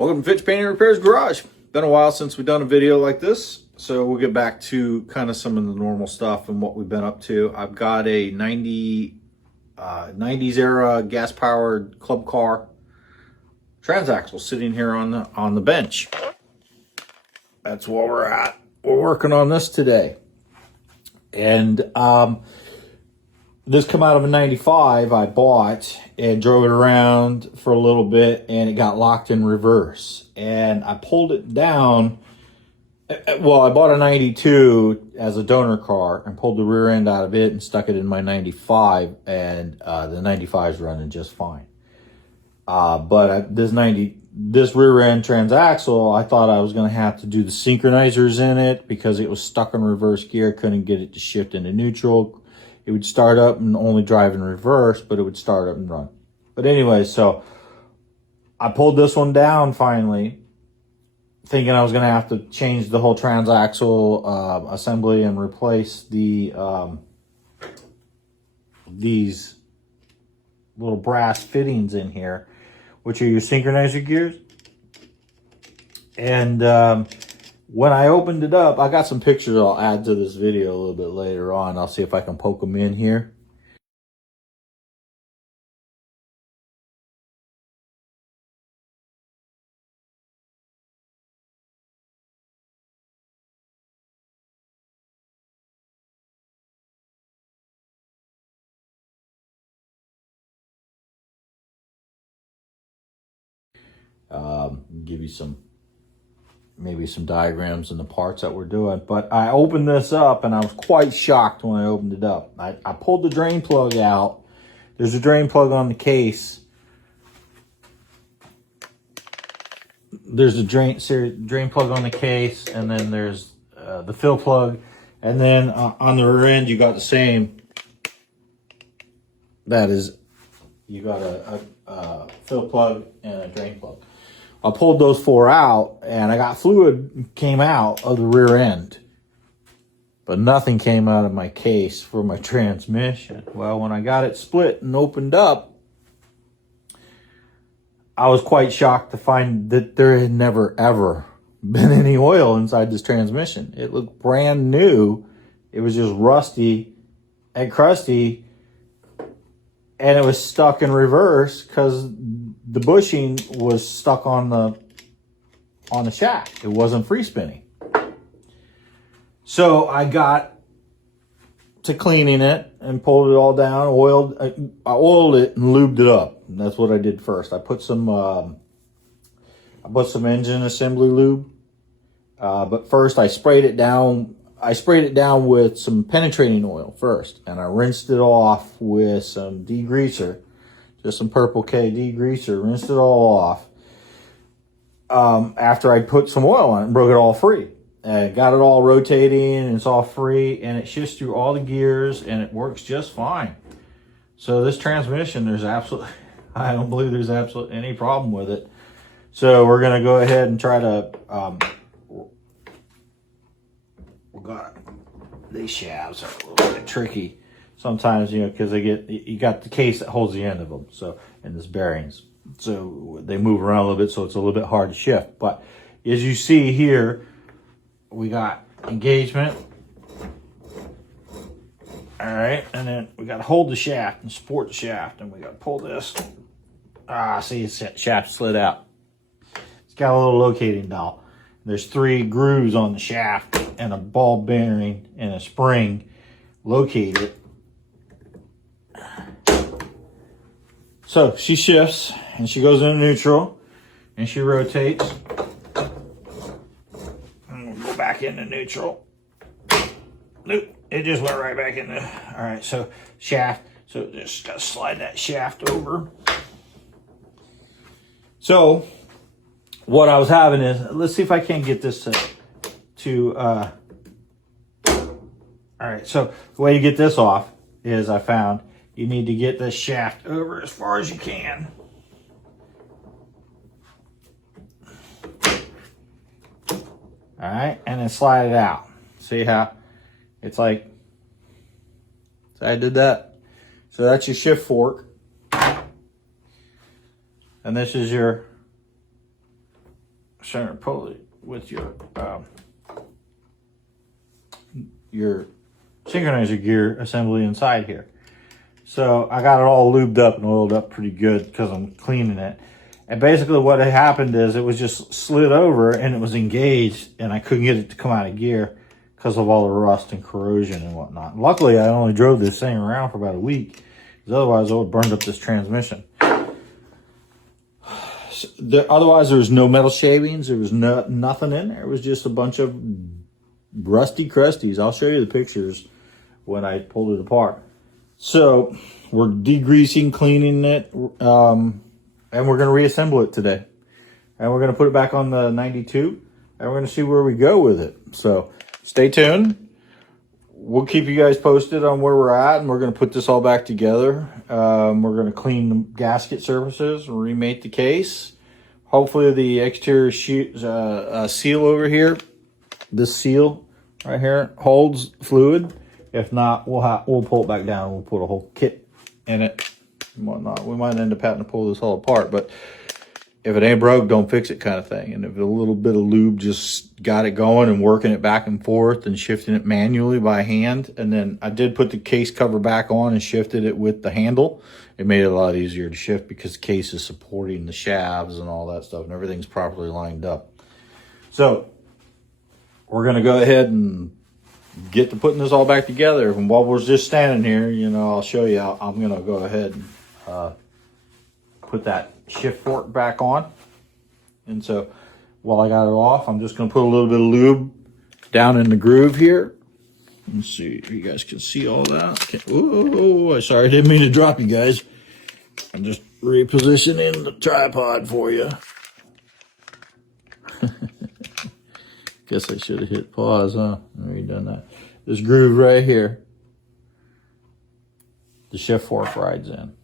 Welcome to Fitch Painting Repairs Garage. Been a while since we've done a video like this, so we'll get back to kind of some of the normal stuff and what we've been up to. I've got a 90s era gas-powered club car transaxle sitting here on the bench. That's where we're at. We're working on this today. And this come out of a 95 I bought and drove it around for a little bit, and it got locked in reverse. And I pulled it down. Well, I bought a 92 as a donor car and pulled the rear end out of it and stuck it in my 95, and the 95 is running just fine. But this rear end transaxle, I thought I was going to have to do the synchronizers in it because it was stuck in reverse gear. Couldn't get it to shift into neutral. It would start up and only drive in reverse, but it would start up and run. But anyway, so I pulled this one down finally, thinking I was going to have to change the whole transaxle assembly and replace the these little brass fittings in here, which are your synchronizer gears. And when I opened it up, I got some pictures I'll add to this video a little bit later on. I'll see if I can poke them in here. Give you maybe some diagrams and the parts that we're doing. But I opened this up and I was quite shocked when I opened it up. I pulled the drain plug out. There's a drain plug on the case. There's a drain plug on the case, and then there's the fill plug. And then on the rear end, you got the same. That is, you got a fill plug and a drain plug. I pulled those four out, and I got fluid came out of the rear end, but nothing came out of my case for my transmission. Well, when I got it split and opened up, I was quite shocked to find that there had never ever been any oil inside this transmission. It looked brand new. It was just rusty and crusty, and it was stuck in reverse because the bushing was stuck on the shaft. It wasn't free spinning. So I got to cleaning it and pulled it all down, I oiled it and lubed it up. And that's what I did first. I put some engine assembly lube. But first I sprayed it down. I sprayed it down with some penetrating oil first, and I rinsed it off with some degreaser. Just some Purple K degreaser, rinsed it all off. After I put some oil on it and broke it all free. Got it all rotating, and it's all free, and it shifts through all the gears, and it works just fine. So this transmission, I don't believe there's absolutely any problem with it. So we're going to go ahead and try to, these shafts are a little bit tricky. Sometimes, because you got the case that holds the end of them, so, and this bearings, so they move around a little bit, so it's a little bit hard to shift. But as you see here, we got engagement, all right, and then we got to hold the shaft and support the shaft, and we got to pull this. See, the shaft slid out. It's got a little locating dowel. There's 3 grooves on the shaft and a ball bearing and a spring located. So she shifts and she goes into neutral and she rotates. And we'll go back into neutral. Nope, it just went right back into. All right, so shaft. So just got to slide that shaft over. So what I was having is, let's see if I can get this all right, so the way you get this off is, I found, you need to get this shaft over as far as you can. All right, and then slide it out. See how it's like, so I did that. So that's your shift fork. And this is your center pulley with your synchronizer gear assembly inside here. So I got it all lubed up and oiled up pretty good because I'm cleaning it. And basically what had happened is it was just slid over and it was engaged and I couldn't get it to come out of gear because of all the rust and corrosion and whatnot. Luckily, I only drove this thing around for about a week, because otherwise I would have burned up this transmission. Otherwise, there was no metal shavings. There was nothing in there. It was just a bunch of rusty crusties. I'll show you the pictures when I pulled it apart. So we're degreasing, cleaning it, and we're going to reassemble it today. And we're going to put it back on the 92, and we're going to see where we go with it. So stay tuned. We'll keep you guys posted on where we're at, and we're going to put this all back together. We're going to clean the gasket surfaces and remake the case. Hopefully the exterior seal over here, this seal right here, holds fluid. If not, we'll pull it back down and we'll put a whole kit in it and whatnot. We might end up having to pull this all apart, but if it ain't broke, don't fix it kind of thing. And if a little bit of lube just got it going and working it back and forth and shifting it manually by hand. And then I did put the case cover back on and shifted it with the handle. It made it a lot easier to shift because the case is supporting the shafts and all that stuff and everything's properly lined up. So we're going to go ahead and get to putting this all back together. And while we're just standing here, you know, I'll show you. I'm going to go ahead and put that shift fork back on. And so while I got it off, I'm just going to put a little bit of lube down in the groove here. Let's see if you guys can see all that. Oh, sorry, I didn't mean to drop you guys. I'm just repositioning the tripod for you. Guess I should have hit pause, huh? I've already done that. This groove right here, the shift fork rides in.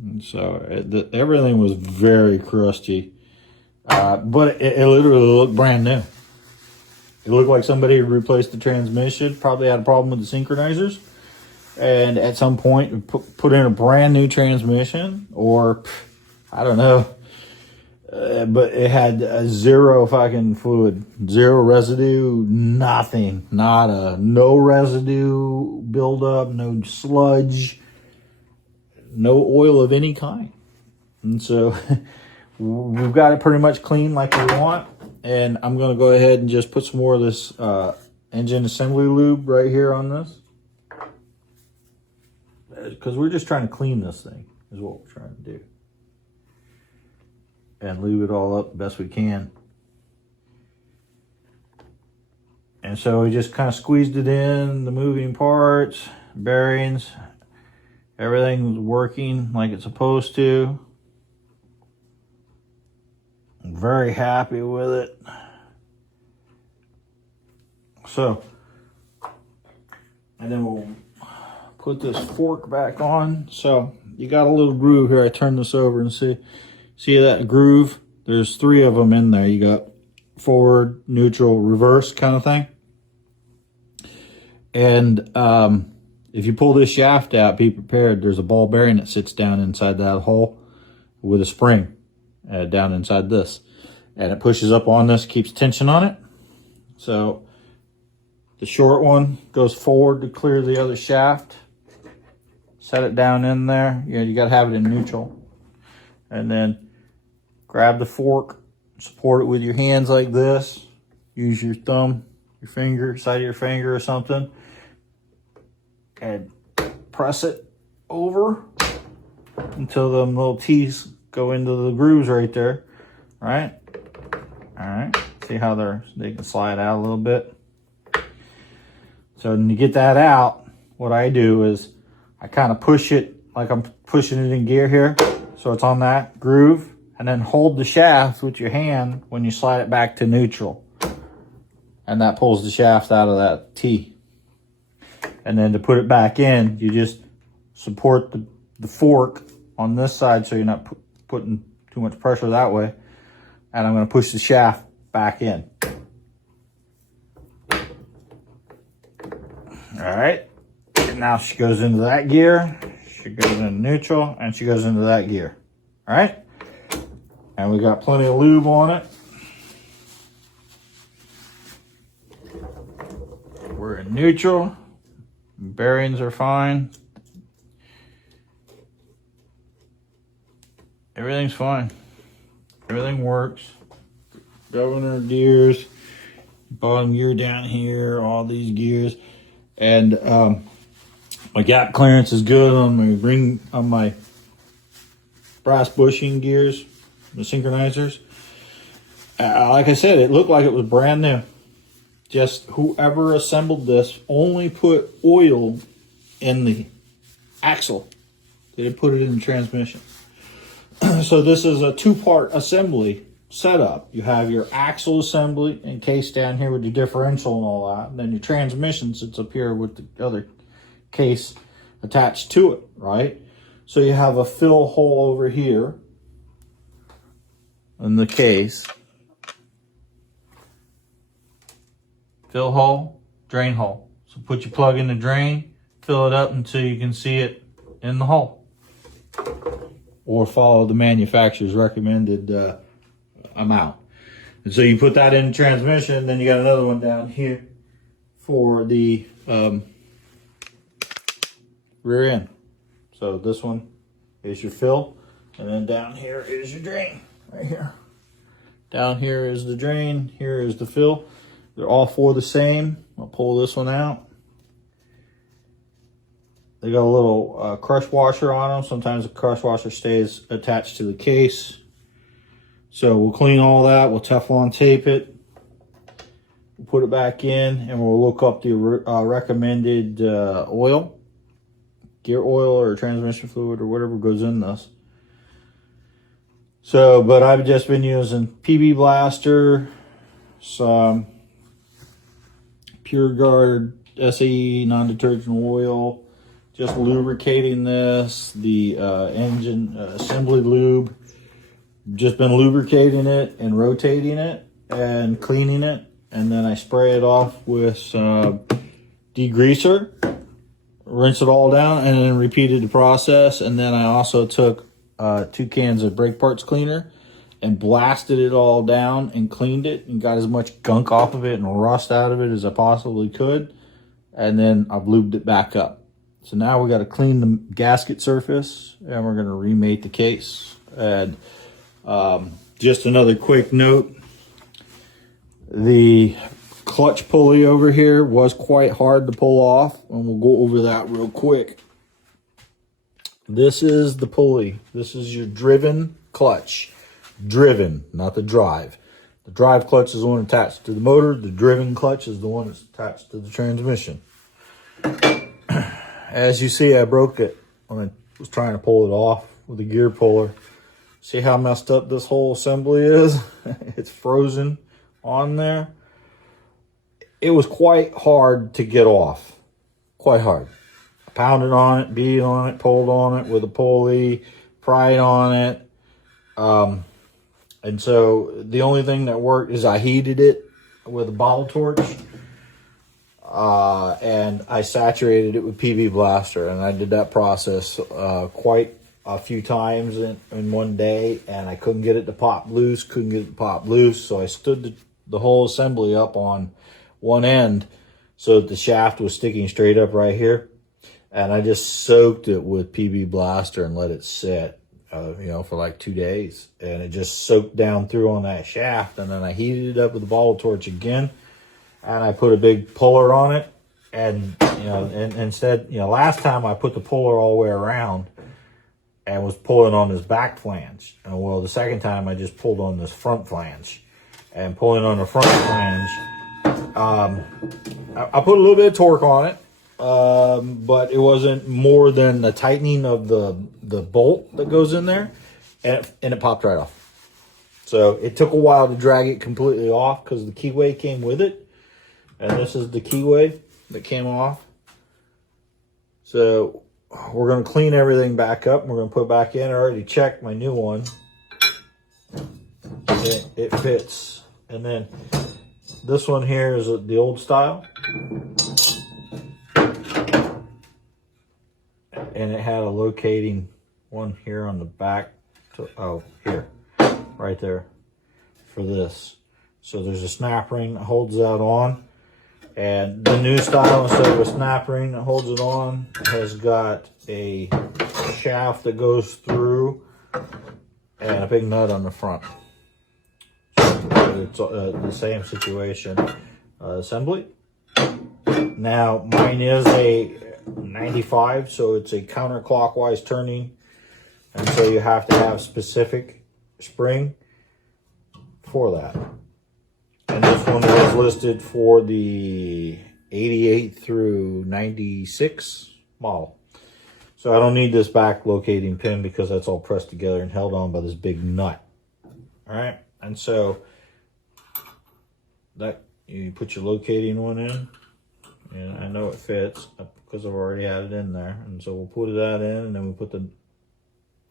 And so everything was very crusty, but it literally looked brand new. It looked like somebody had replaced the transmission, probably had a problem with the synchronizers, and at some point put in a brand new transmission, or I don't know. But it had zero fucking fluid, zero residue, nothing, nada, no residue buildup, no sludge, no oil of any kind. And so we've got it pretty much clean like we want. And I'm going to go ahead and just put some more of this engine assembly lube right here on this. Because we're just trying to clean this thing is what we're trying to do. And lube it all up the best we can. And so we just kind of squeezed it in, the moving parts, bearings, everything was working like it's supposed to. I'm very happy with it. So, and then we'll put this fork back on. So you got a little groove here. I turn this over and see that groove? There's 3 of them in there. You got forward, neutral, reverse kind of thing. And if you pull this shaft out, be prepared. There's a ball bearing that sits down inside that hole with a spring down inside this. And it pushes up on this, keeps tension on it. So the short one goes forward to clear the other shaft. Set it down in there. You got to have it in neutral. And then grab the fork, support it with your hands like this. Use your thumb, your finger, side of your finger or something. And press it over until the little T's go into the grooves right there. Right? All right. See how they can slide out a little bit. So when you get that out, what I do is I kind of push it like I'm pushing it in gear here. So it's on that groove, and then hold the shaft with your hand when you slide it back to neutral. And that pulls the shaft out of that T. And then to put it back in, you just support the fork on this side so you're not putting too much pressure that way. And I'm going to push the shaft back in. All right. And now she goes into that gear. She goes into neutral, and she goes into that gear. All right? And we got plenty of lube on it. are neutral. Bearings are fine. Everything's fine. Everything works. Governor gears, bottom gear down here, all these gears, and my gap clearance is good on my brass bushing gears, the synchronizers. Like I said, it looked like it was brand new. Just whoever assembled this only put oil in the axle. They didn't put it in the transmission. So this is a two-part assembly setup. You have your axle assembly and case down here with the differential and all that. And then your transmission sits up here with the other case attached to it, right? So you have a fill hole over here in the case. Fill hole, drain hole. So put your plug in the drain, fill it up until you can see it in the hole. Or follow the manufacturer's recommended amount. And so you put that in the transmission, then you got another one down here for the rear end. So this one is your fill, and then down here is your drain, right here. Down here is the drain, here is the fill. They're all four the same. I'll pull this one out. They got a little crush washer on them. Sometimes the crush washer stays attached to the case. So we'll clean all that. We'll Teflon tape it. We'll put it back in, and we'll look up the recommended oil, gear oil or transmission fluid or whatever goes in this. So, but I've just been using PB Blaster, some Pure Guard SAE non-detergent oil, just lubricating this, the engine assembly lube. Just been lubricating it and rotating it and cleaning it, and then I spray it off with degreaser, rinse it all down, and then repeated the process. And then I also took 2 cans of brake parts cleaner and blasted it all down and cleaned it and got as much gunk off of it and rust out of it as I possibly could. And then I've lubed it back up. So now we got to clean the gasket surface, and we're going to remate the case. And just another quick note, the clutch pulley over here was quite hard to pull off, and we'll go over that real quick. This is the pulley. This is your driven clutch. Driven, not the drive. The drive clutch is the one attached to the motor. The driven clutch is the one that's attached to the transmission. As you see, I broke it when I was trying to pull it off with the gear puller. See how messed up this whole assembly is? It's frozen on there. It was quite hard to get off. Quite hard. I pounded on it, beat on it, pulled on it with a pulley, pried on it. And so the only thing that worked is I heated it with a bottle torch. And I saturated it with PB Blaster, and I did that process quite a few times in one day, and I couldn't get it to pop loose, so I stood the whole assembly up on one end so that the shaft was sticking straight up right here, and I just soaked it with PB Blaster and let it sit, for like 2 days, and it just soaked down through on that shaft. And then I heated it up with a bottle torch again, and I put a big puller on it. And, and instead, last time I put the puller all the way around and was pulling on this back flange. And well, the second time I just pulled on this front flange. And pulling on the front flange, I put a little bit of torque on it, but it wasn't more than the tightening of the bolt that goes in there, and it popped right off. So it took a while to drag it completely off because the keyway came with it. And this is the keyway that came off. So we're going to clean everything back up. And we're going to put back in. I already checked my new one. It fits. And then this one here is the old style. And it had a locating one here on the back. Here. Right there. For this. So there's a snap ring that holds that on. And the new style, instead of a snap ring that holds it on, has got a shaft that goes through and a big nut on the front. So it's the same situation. Assembly. Now, mine is a 95, so it's a counterclockwise turning. And so you have to have specific spring for that. And this one was listed for the 88 through 96 model. So I don't need this back locating pin because that's all pressed together and held on by this big nut. All right. And so that you put your locating one in, and I know it fits because I've already had it in there. And so we'll put that in, and then we put the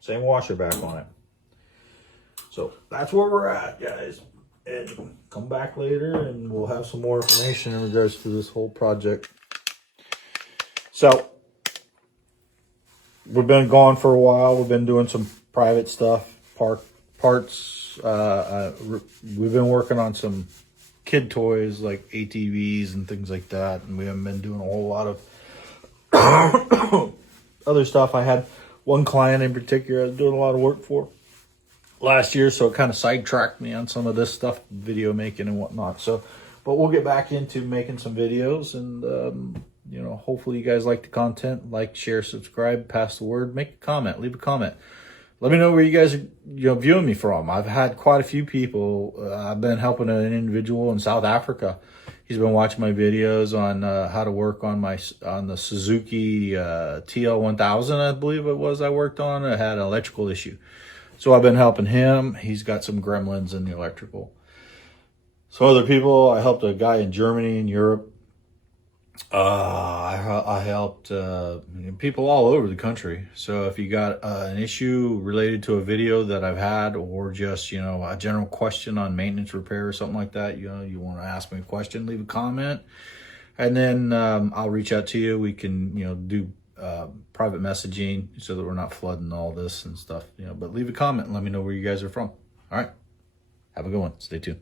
same washer back on it. So that's where we're at, guys. And come back later and we'll have some more information in regards to this whole project. So we've been gone for a while. We've been doing some private stuff, parts. We've been working on some kid toys like ATVs and things like that. And we haven't been doing a whole lot of other stuff. I had one client in particular I was doing a lot of work for last year, so it kind of sidetracked me on some of this stuff, video making and whatnot. So, but we'll get back into making some videos, and you know, hopefully you guys like the content. Like, share, subscribe, pass the word, make a comment, leave a comment. Let me know where you guys are, viewing me from. I've had quite a few people. I've been helping an individual in South Africa. He's been watching my videos on how to work on the Suzuki TL1000, I believe it was. I worked on. I had an electrical issue. So I've been helping him. He's got some gremlins in the electrical. Some other people, I helped a guy in Germany and Europe. I helped people all over the country. So if you got an issue related to a video that I've had, or just, a general question on maintenance, repair, or something like that, you want to ask me a question, leave a comment. And then I'll reach out to you. We can, do private messaging so that we're not flooding all this and stuff, but leave a comment and let me know where you guys are from. All right. Have a good one. Stay tuned.